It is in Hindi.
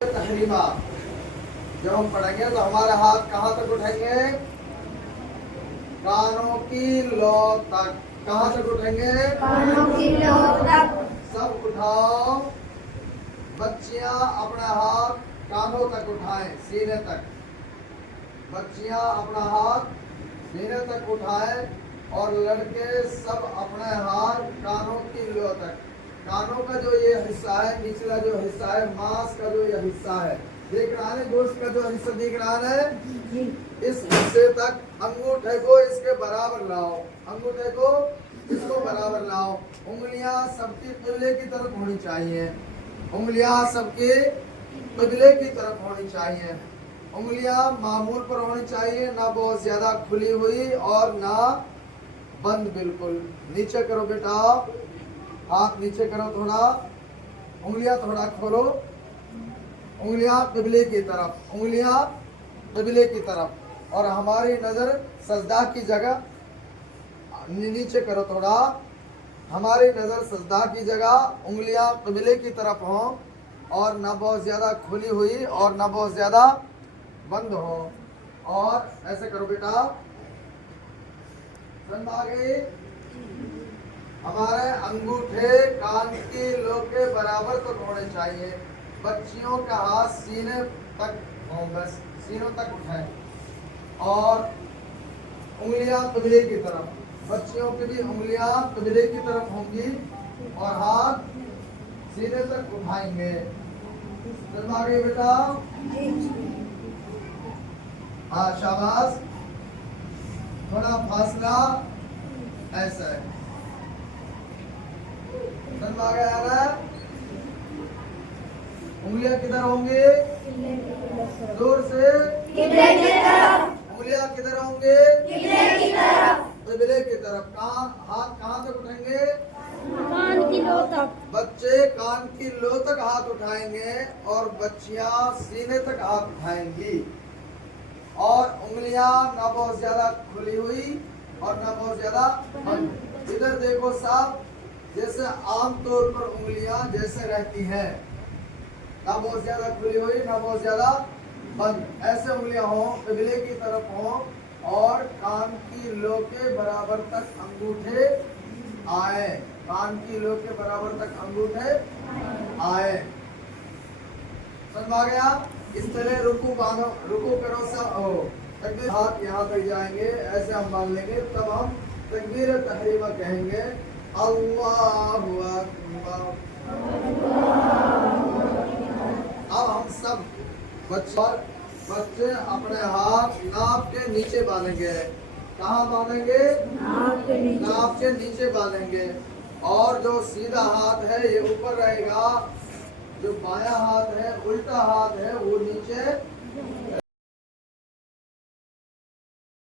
तहरीमा जब हम पढ़ेंगे तो हमारे हाथ कहाँ तक उठाएंगे? कानों की लौ तक। कहाँ तक उठाएंगे? कानों की लौ तक। सब उठाओ। बच्चियां अपना हाथ कानों तक उठाएं, सीने तक। बच्चियां अपना हाथ सीने तक उठाएं और लड़के सब अपने हाथ कानों की लौ तक। कानों का जो ये हिस्सा है, निचला जो हिस्सा है, मांस का जो ये हिस्सा है, देख रहा है गोश्त का जो हिस्सा दिख रहा है, इस हिस्से तक अंगूठे को इसके बराबर लाओ। अंगूठे को इसको बराबर लाओ। उंगलियां सबकी किबले की तरफ होनी चाहिए। उंगलियां सबकी किबले की तरफ होनी चाहिए। उंगलियां मामूल पर होनी चाहिए, ना बहुत ज्यादा खुली हुई और ना बंद बिल्कुल। नीचे करो बेटा, हाथ नीचे करो थोड़ा, उंगलियां थोड़ा खोलो। उंगलियां किबले की तरफ, उंगलियां किबले की तरफ। और हमारी नजर सजदा की जगह, नीचे करो थोड़ा। हमारी नजर सजदा की जगह उंगलियां किबले की तरफ हो और ना बहुत ज्यादा खुली हुई और ना बहुत ज्यादा बंद हो। और ऐसे करो बेटा, आगे। हमारे अंगूठे कान की लो के बराबर तो होने चाहिए। बच्चियों का हाथ सीने तक हो, बस सीनों तक उठाए और उंगलियां किबले की तरफ। बच्चियों की भी उंगलियां किबले की तरफ होंगी और हाथ सीने तक उठाएंगे। आगे बेटा, हाँ शाबाश। थोड़ा फासला ऐसा है। आ गया ना? उंगलियां किधर होंगी? जोर से। किबले की तरफ। उंगलियां किधर होंगे? किबले की तरफ। किबले की तरफ। कान, हाथ कहाँ तक उठाएंगे? कान की लो तक। बच्चे कान की लो तक हाथ उठाएंगे और बच्चियां सीने तक हाथ उठाएंगी। और उंगलियां ना बहुत ज्यादा खुली हुई और ना बहुत ज्यादा बंद। इधर देखो साहब, जैसे आमतौर पर उंगलियां जैसे रहती हैं, ना बहुत ज्यादा खुली हुई ना बहुत ज्यादा बंद, ऐसे उंगलियां हो, किबले की तरफ हो और कान की लो के बराबर तक अंगूठे आए। कान की लो के बराबर तक अंगूठे आए। समझ आ गया? इस तरह रुकू बांधो, रुकू करो सब हो। तकबीर हाथ यहाँ तक जाएंगे, ऐसे हम बांध लेंगे, तब हम तकबीर तहरीमा कहेंगे। अल्लाहु अकबर। अब हम सब बच्चे अपने हाथ नाप के नीचे बांधेंगे। कहाँ बांधेंगे? नाप के नीचे बांधेंगे। और जो सीधा हाथ है ये ऊपर रहेगा, जो बायां हाथ है, उल्टा हाथ है, वो नीचे